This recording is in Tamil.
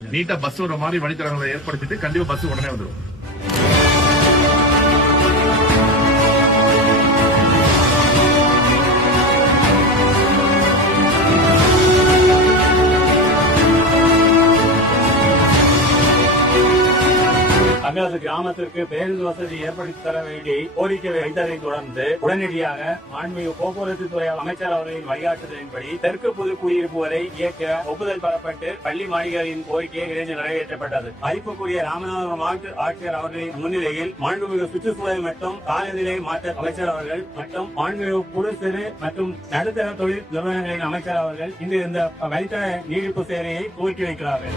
நீட்டா பஸ் வர மாதிரி வழித்தடங்களை ஏற்படுத்திட்டு கண்டிப்பா பஸ் உடனே வந்துடும். தங்களது கிராமத்திற்கு பேருந்து வசதி ஏற்படுத்தி தர வேண்டி கோரிக்கை வைத்ததை தொடர்ந்து உடனடியாக மாண்புமிகு போக்குவரத்து துறை அமைச்சர் அவர்களின் வழிகாட்டுதலின்படி தெற்கு புது குடியிருப்பு வரை இயக்க ஒப்புதல் பெறப்பட்டு பள்ளி மாளிகைகளின் கோரிக்கை இணைந்து நிறைவேற்றப்பட்டது. மதிப்புக்குரிய ராமநாதபுரம் மாவட்ட ஆட்சியர் அவர்களின் முன்னிலையில் மாண்புமிகு சுற்றுச்சூழல் மற்றும் காலநிலை மாற்ற அமைச்சர் அவர்கள் மற்றும் மாண்புமிகு குறு சிறு மற்றும் நடுத்தர தொழில் நிறுவனங்களின் அமைச்சர் அவர்கள் இன்று இந்த வழித்தட நீடிப்பு சேவையை துவக்கி வைக்கிறார்கள்.